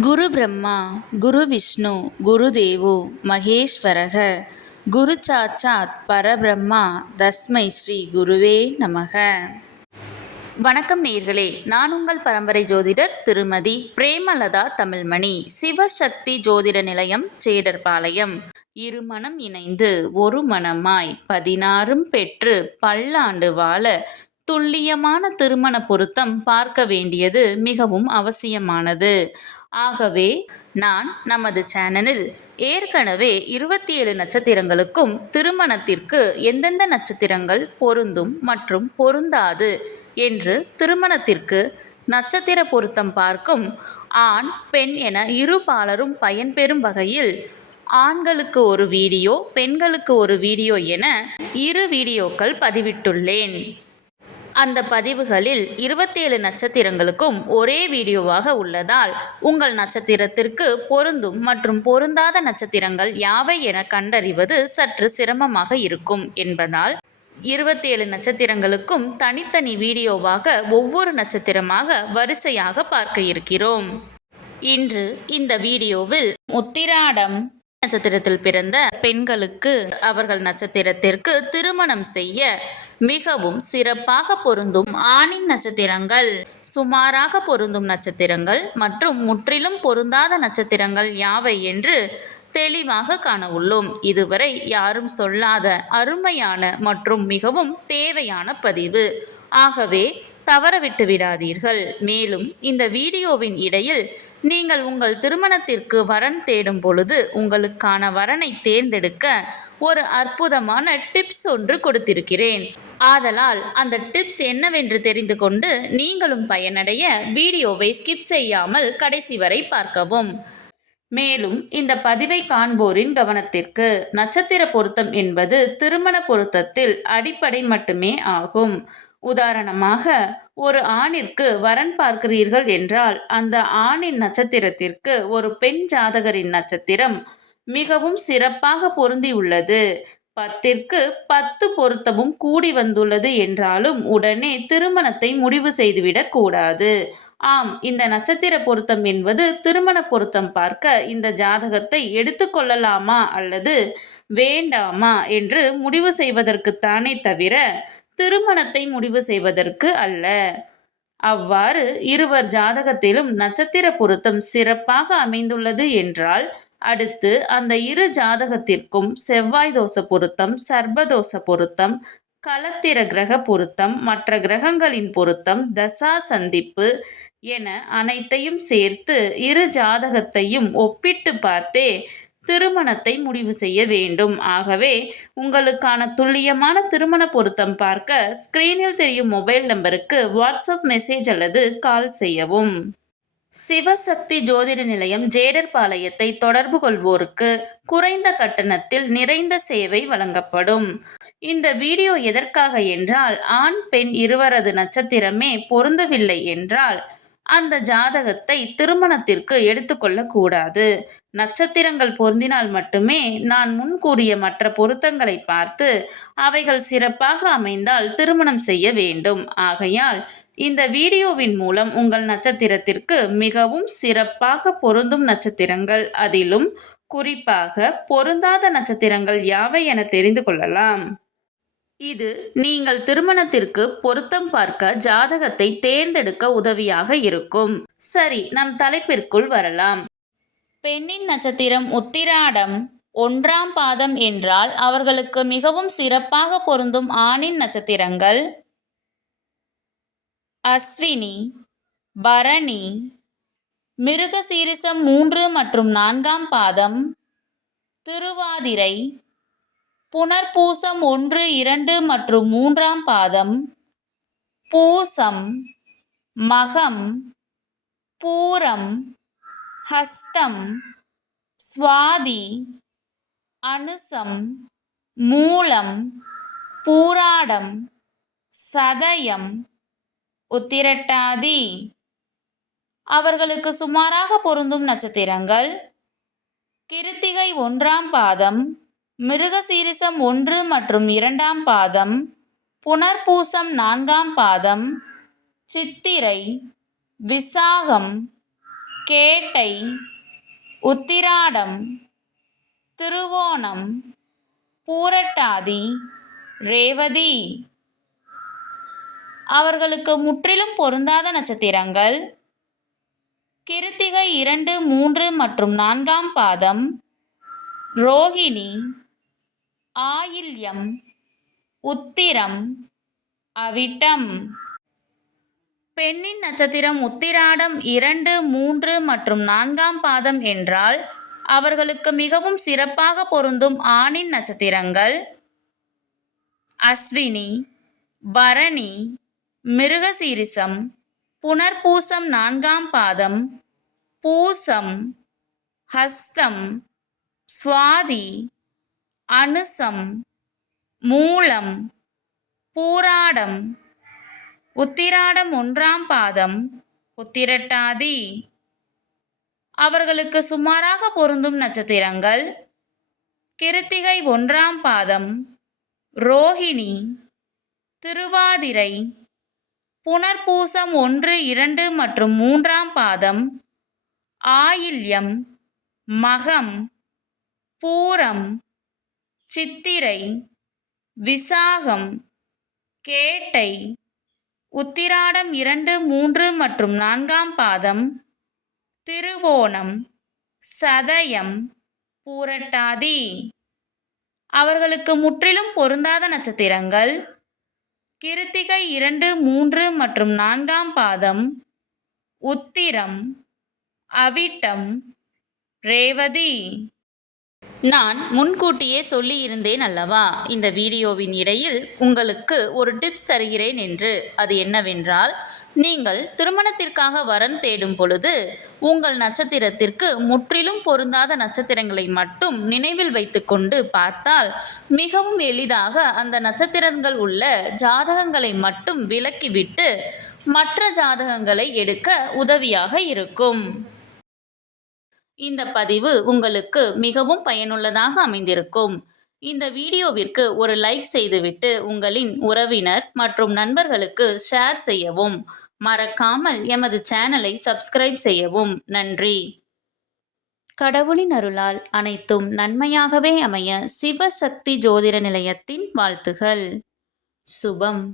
குரு பிரம்மா குரு விஷ்ணு குரு தேவோ மகேஸ்வரக குரு சாட்சாத் பரபிரம்மா தஸ்மை ஸ்ரீ குருவே நமக. வணக்கம் நேயர்களே, நான் உங்கள் பரம்பரை ஜோதிடர் திருமதி பிரேமலதா தமிழ்மணி. சிவசக்தி ஜோதிட நிலையம், ஜேடர்பாளையம். இருமனம் இணைந்து ஒரு மனமாய் 16 பெற்று பல்லாண்டு வாழ துல்லியமான திருமண பொருத்தம் பார்க்க வேண்டியது மிகவும் அவசியமானது. ஆகவே நான் நமது சேனலில் ஏற்கனவே 27 நட்சத்திரங்களுக்கும் திருமணத்திற்கு எந்தெந்த நட்சத்திரங்கள் பொருந்தும் மற்றும் பொருந்தாது என்று திருமணத்திற்கு நட்சத்திர பொருத்தம் பார்க்கும் ஆண் பெண் என இரு பாலரும் பயன்பெறும் வகையில் ஆண்களுக்கு ஒரு வீடியோ, பெண்களுக்கு ஒரு வீடியோ என 2 வீடியோக்கள் பதிவிட்டுள்ளேன். அந்த பதிவுகளில் 27 நட்சத்திரங்களுக்கும் ஒரே வீடியோவாக உள்ளதால் உங்கள் நட்சத்திரத்திற்கு பொருந்தும் மற்றும் பொருந்தாத நட்சத்திரங்கள் யாவை என கண்டறிவது சற்று சிரமமாக இருக்கும் என்பதால் 27 நட்சத்திரங்களுக்கும் தனித்தனி வீடியோவாக ஒவ்வொரு நட்சத்திரமாக வரிசையாக பார்க்க இருக்கிறோம். இன்று இந்த வீடியோவில் உத்திராடம் நட்சத்திரத்தில் பிறந்த பெண்களுக்கு அவர்கள் நட்சத்திரத்திற்கு திருமணம் செய்ய மிகவும் சிறப்பாக பொருந்தும் ஆணின் நட்சத்திரங்கள், சுமாராக பொருந்தும் நட்சத்திரங்கள் மற்றும் முற்றிலும் பொருந்தாத நட்சத்திரங்கள் யாவை என்று தெளிவாக காண உள்ளோம். இதுவரை யாரும் சொல்லாத அருமையான மற்றும் மிகவும் தேவையான பதிவு. ஆகவே தவறவிட்டு விடாதீர்கள். மேலும் இந்த வீடியோவின் இடையில் நீங்கள் உங்கள் திருமணத்திற்கு வரன் தேடும் பொழுது உங்களுக்கான வரனை தேர்ந்தெடுக்க ஒரு அற்புதமான டிப்ஸ் ஒன்று கொடுத்திருக்கிறேன். ஆதலால் அந்த டிப்ஸ் என்னவென்று தெரிந்து கொண்டு நீங்களும் பயனடைய வீடியோவை ஸ்கிப் செய்யாமல் கடைசி வரை பார்க்கவும். மேலும் இந்த பதிவை காண்போரின் கவனத்திற்கு, நட்சத்திர பொருத்தம் என்பது திருமண பொருத்தத்தில் அடிப்படை மட்டுமே ஆகும். உதாரணமாக, ஒரு ஆணிற்கு வரன் பார்க்கிறீர்கள் என்றால் அந்த ஆணின் நட்சத்திரத்திற்கு ஒரு பெண் ஜாதகரின் நட்சத்திரம் மிகவும் சிறப்பாக பொருந்தியுள்ளது, 10ற்கு 10 பொருத்தமும் கூடி வந்துள்ளது என்றாலும் உடனே திருமணத்தை முடிவு செய்துவிடக் கூடாது. ஆம், இந்த நட்சத்திர பொருத்தம் என்பது திருமண பொருத்தம் பார்க்க இந்த ஜாதகத்தை எடுத்துக்கொள்ளலாமா அல்லது வேண்டாமா என்று முடிவு செய்வதற்குத்தானே தவிர திருமணத்தை முடிவு செய்வதற்கு அல்ல. அவ்வாறு இருவர் ஜாதகத்திலும் நட்சத்திர பொருத்தம் சிறப்பாக அமைந்துள்ளது என்றால் அடுத்து அந்த இரு ஜாதகத்திற்கும் செவ்வாய் தோஷ பொருத்தம், சர்ப்பதோஷ பொருத்தம், களத்திர கிரக பொருத்தம், மற்ற கிரகங்களின் பொருத்தம், தசா சந்திப்பு என அனைத்தையும் சேர்த்து இரு ஜாதகத்தையும் ஒப்பிட்டு பார்த்தே திருமணத்தை முடிவு செய்ய வேண்டும். ஆகவே உங்களுக்கான துல்லியமான திருமண பொருத்தம் பார்க்க ஸ்கிரீனில் தெரியும் மொபைல் நம்பருக்கு வாட்ஸ்அப் மெசேஜ் அல்லது கால் செய்யவும். சிவசக்தி ஜோதிட நிலையம், ஜேடர்பாளையத்தை தொடர்பு கொள்வோருக்கு குறைந்த கட்டணத்தில் நிறைந்த சேவை வழங்கப்படும். இந்த வீடியோ எதற்காக என்றால், ஆண் பெண் இருவரது நட்சத்திரமே பொருந்தவில்லை என்றால் அந்த ஜாதகத்தை திருமணத்திற்கு எடுத்துக்கொள்ளக்கூடாது. நட்சத்திரங்கள் பொருந்தினால் மட்டுமே நான் முன் கூறிய மற்ற பொருத்தங்களை பார்த்து அவைகள் சிறப்பாக அமைந்தால் திருமணம் செய்ய வேண்டும். ஆகையால் இந்த வீடியோவின் மூலம் உங்கள் நட்சத்திரத்திற்கு மிகவும் சிறப்பாக பொருந்தும் நட்சத்திரங்கள், அதிலும் குறிப்பாக பொருந்தாத நட்சத்திரங்கள் யாவை என தெரிந்து கொள்ளலாம். இது நீங்கள் திருமணத்திற்கு பொருத்தம் பார்க்க ஜாதகத்தை தேர்ந்தெடுக்க உதவியாக இருக்கும். சரி, நம் தலைப்பிற்குள் வரலாம். பெண்ணின் நட்சத்திரம் உத்திராடம் 1ஆம் பாதம் என்றால் அவர்களுக்கு மிகவும் சிறப்பாக பொருந்தும் ஆணின் நட்சத்திரங்கள் அஸ்வினி, பரணி, மிருகசீரிசம் 3 மற்றும் 4ஆம் பாதம், திருவாதிரை, புனர்பூசம் 1, 2 மற்றும் 3ஆம் பாதம், பூசம், மகம், பூரம், ஹஸ்தம், சுவாதி, அனுசம், மூலம், பூராடம், சதயம், உத்திரட்டாதி. அவர்களுக்கு சுமாராக பொருந்தும் நட்சத்திரங்கள் கிருத்திகை 1ஆம் பாதம், மிருகசீரிசம் 1 மற்றும் 2ஆம் பாதம், புனர்பூசம் 4ஆம் பாதம், சித்திரை, விசாகம், கேட்டை, உத்திராடம், திருவோணம், பூரட்டாதி, ரேவதி. அவர்களுக்கு முற்றிலும் பொருந்தாத நட்சத்திரங்கள் கிருத்திகை 2, 3 மற்றும் 4ஆம் பாதம், ரோகிணி, ஆயில்யம், உத்திரம், அவிட்டம். பெண்ணின் நட்சத்திரம் உத்திராடம் 2, 3 மற்றும் 4ஆம் பாதம் என்றால் அவர்களுக்கு மிகவும் சிறப்பாக பொருந்தும் ஆணின் நட்சத்திரங்கள் அஸ்வினி, பரணி, மிருகசீரிசம், புனர்பூசம் 4ஆம் பாதம், பூசம், ஹஸ்தம், சுவாதி, அனுசம், மூலம், பூராடம், உத்திராடம் 1ஆம் பாதம், உத்திரட்டாதி. அவர்களுக்கு சுமாராக பொருந்தும் நட்சத்திரங்கள் கிருத்திகை 1ஆம் பாதம், ரோகிணி, திருவாதிரை, புனர்பூசம் 1, 2 மற்றும் 3ஆம் பாதம், ஆயில்யம், மகம், பூரம், சித்திரை, விசாகம், கேட்டை, உத்திராடம் 2, 3 மற்றும் 4ஆம் பாதம், திருவோணம், சதயம், பூரட்டாதி. அவர்களுக்கு முற்றிலும் பொருந்தாத நட்சத்திரங்கள் கிருத்திகை 2, 3 மற்றும் 4ஆம் பாதம், உத்திரம், அவிட்டம், ரேவதி. நான் முன்கூட்டியே சொல்லியிருந்தேன் அல்லவா, இந்த வீடியோவின் இடையில் உங்களுக்கு ஒரு டிப்ஸ் தருகிறேன் என்று. அது என்னவென்றால், நீங்கள் திருமணத்திற்காக வரன் தேடும் பொழுது உங்கள் நட்சத்திரத்திற்கு முற்றிலும் பொருந்தாத நட்சத்திரங்களை மட்டும் நினைவில் வைத்துக்கொண்டு பார்த்தால் மிகவும் எளிதாக அந்த நட்சத்திரங்கள் உள்ள ஜாதகங்களை மட்டும் விலக்கிவிட்டு மற்ற ஜாதகங்களை எடுக்க உதவியாக இருக்கும். இந்த பதிவு உங்களுக்கு மிகவும் பயனுள்ளதாக அமைந்திருக்கும். இந்த வீடியோவிற்கு ஒரு லைக் செய்துவிட்டு உங்களின் உறவினர் மற்றும் நண்பர்களுக்கு ஷேர் செய்யவும். மறக்காமல் எமது சேனலை சப்ஸ்கிரைப் செய்யவும். நன்றி. கடவுளின் அருளால் அனைத்தும் நன்மையாகவே அமைய சிவசக்தி ஜோதிட நிலையத்தின் வாழ்த்துகள். சுபம்.